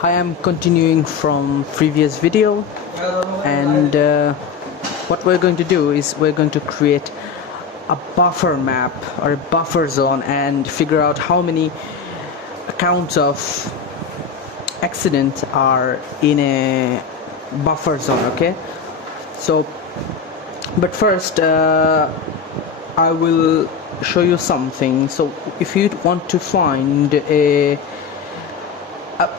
I am continuing from previous video, and what we're going to do is we're going to create a buffer map or a buffer zone and figure out how many accounts of accidents are in a buffer zone. Okay, so but first I will show you something. So if you want to find a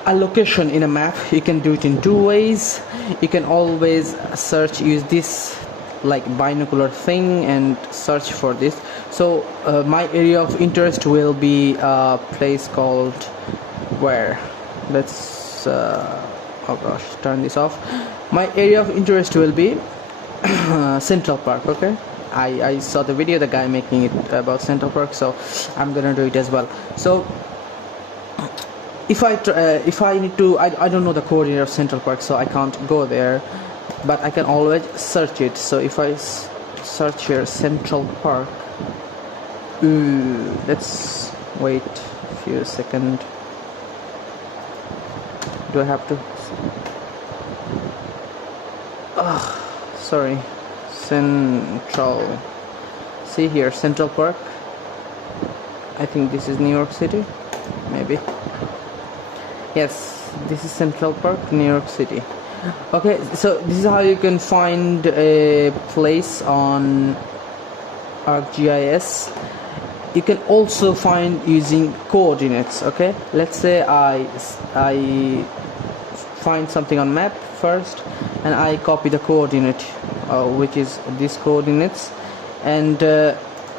location in a map, you can do it in two ways. You can always use this like binocular thing and search for this. So my area of interest will be a place called where, let's oh gosh, turn this off. My area of interest will be Central Park. Okay, I saw the video, the guy making it about Central Park, so I'm gonna do it as well. So if I need to, I don't know the coordinate of Central Park, so I can't go there, but I can always search it. So if I search here Central Park, let's wait a few seconds. Do I have to? Sorry, Central. See here, Central Park. I think this is New York City, maybe. Yes, this is Central Park, New York City. Okay, so this is how you can find a place on ArcGIS. You can also find using coordinates. Okay, let's say I find something on map first, and I copy the coordinate, which is these coordinates, and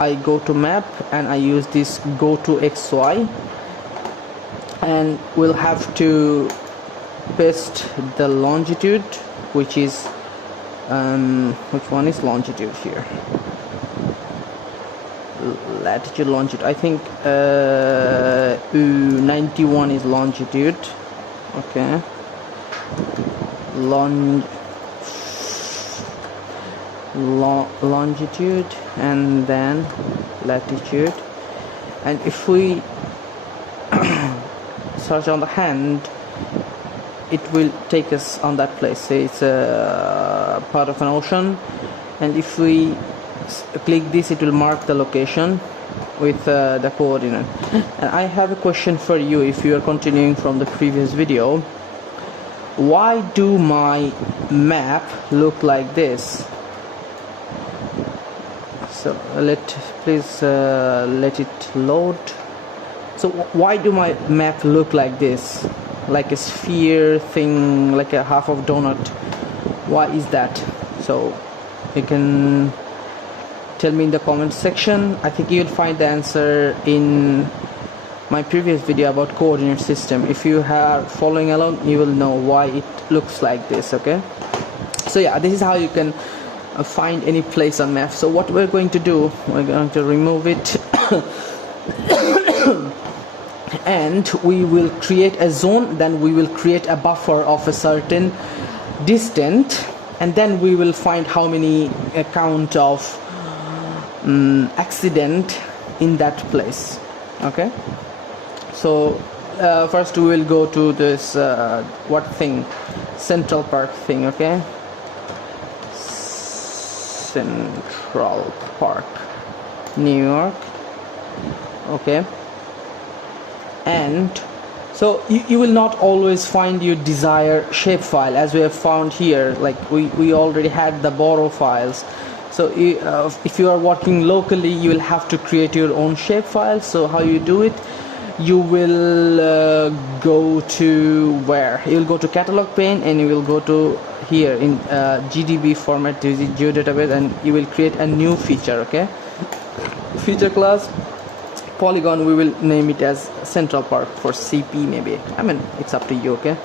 I go to map and I use this go to XY, and we'll have to paste the longitude, which is which one is longitude here? Latitude, longitude. I think 91 is longitude. Okay, longitude and then latitude, and if we search on the hand, it will take us on that place. Say it's a part of an ocean, and if we click this, it will mark the location with the coordinate. And I have a question for you. If you are continuing from the previous video, why do my map look like this? So please let it load. So why do my map look like this, like a sphere thing, like a half of donut? Why is that? So you can tell me in the comment section. I think you'll find the answer in my previous video about coordinate system. If you are following along, you will know why it looks like this. Okay, so yeah, this is how you can find any place on map. So what we're going to do, we're going to remove it and we will create a zone, then we will create a buffer of a certain distance, and then we will find how many count of accident in that place. Okay, so first we will go to this what thing, Central Park thing. Okay, Central Park, New York. Okay, and so you will not always find your desired shapefile, as we have found here. Like we already had the borrow files. So if you are working locally, you will have to create your own shapefile. So how you do it, you will go to where? You will go to catalog pane, and you will go to here in GDB format, geodatabase, and you will create a new feature. Okay, feature class polygon, we will name it as Central Park for CP maybe. I mean, it's up to you. Okay,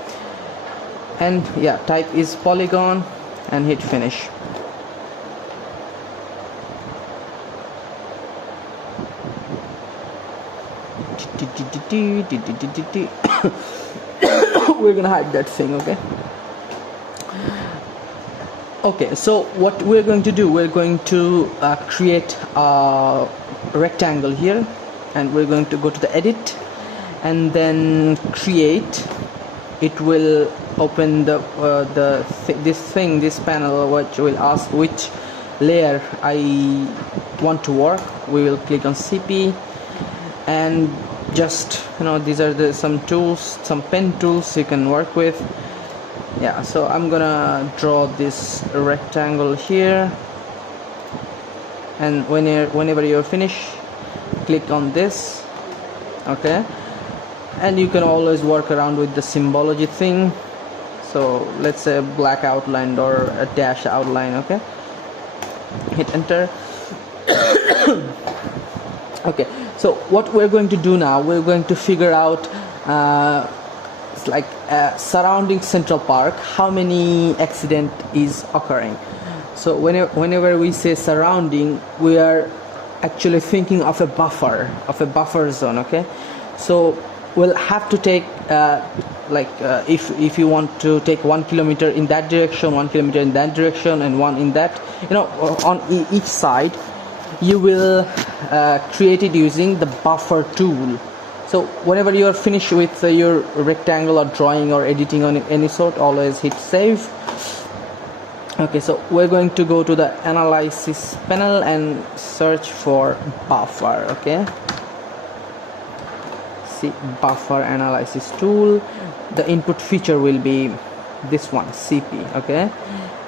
and yeah, type is polygon and hit finish. We're gonna hide that thing. Okay, so what we're going to do, we're going to create a rectangle here, and we're going to go to the edit and then create it will open this panel, which will ask which layer I want to work. We will click on CP, and just these are some tools, some pen tools you can work with. Yeah, so I'm gonna draw this rectangle here, and whenever you're finished, click on this. Okay, and you can always work around with the symbology thing. So let's say a black outline or a dash outline. Okay, hit enter. Okay, so what we're going to do now, we're going to figure out surrounding Central Park, how many accident is occurring. So whenever we say surrounding, we are actually thinking of a buffer zone. Okay, so we'll have to take if you want to take 1 kilometer in that direction, 1 kilometer in that direction, and one in that, on each side, you will create it using the buffer tool. So whenever you are finished with your rectangle or drawing or editing on any sort, always hit save. Okay, so we're going to go to the analysis panel and search for buffer. Okay, see buffer analysis tool. The input feature will be this one, CP. Okay,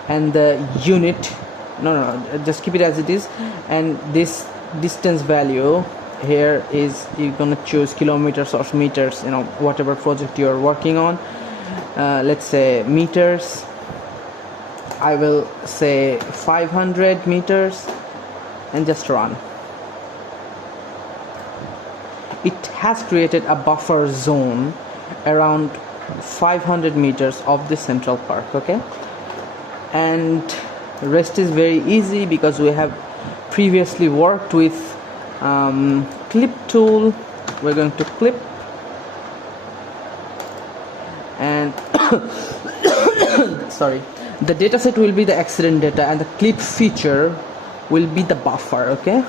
and the unit, no, just keep it as it is. And this distance value here is, you're gonna choose kilometers or meters, whatever project you're working on. Let's say meters. I will say 500 meters and just run. It has created a buffer zone around 500 meters of the Central Park. Okay, and rest is very easy because we have previously worked with clip tool. We're going to clip, and sorry, the dataset will be the accident data, and the clip feature will be the buffer. Okay,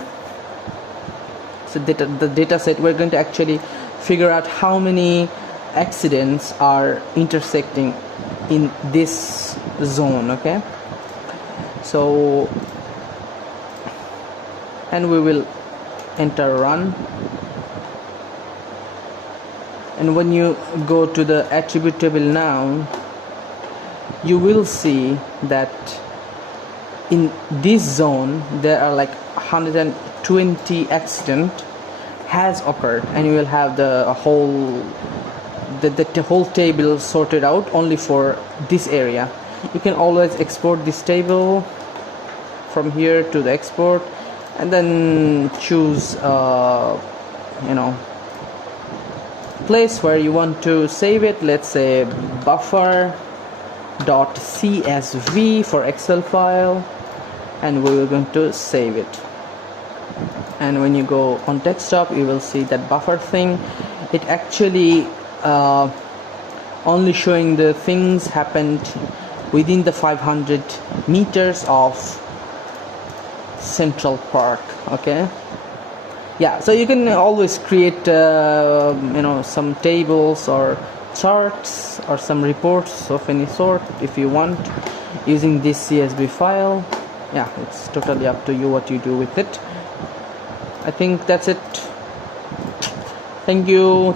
so the dataset, we're going to actually figure out how many accidents are intersecting in this zone. Okay, so, and we will enter run, and when you go to the attribute table now, you will see that in this zone there are like 120 accident has occurred, and you will have the whole table sorted out only for this area. You can always export this table from here to the export, and then choose place where you want to save it. Let's say buffer.csv for Excel file, and we're going to save it. And when you go on desktop, you will see that buffer thing. It actually only showing the things happened within the 500 meters of Central Park. Okay, yeah, so you can always create some tables or charts or some reports of any sort if you want, using this CSV file. Yeah, it's totally up to you what you do with it. I think that's it. Thank you.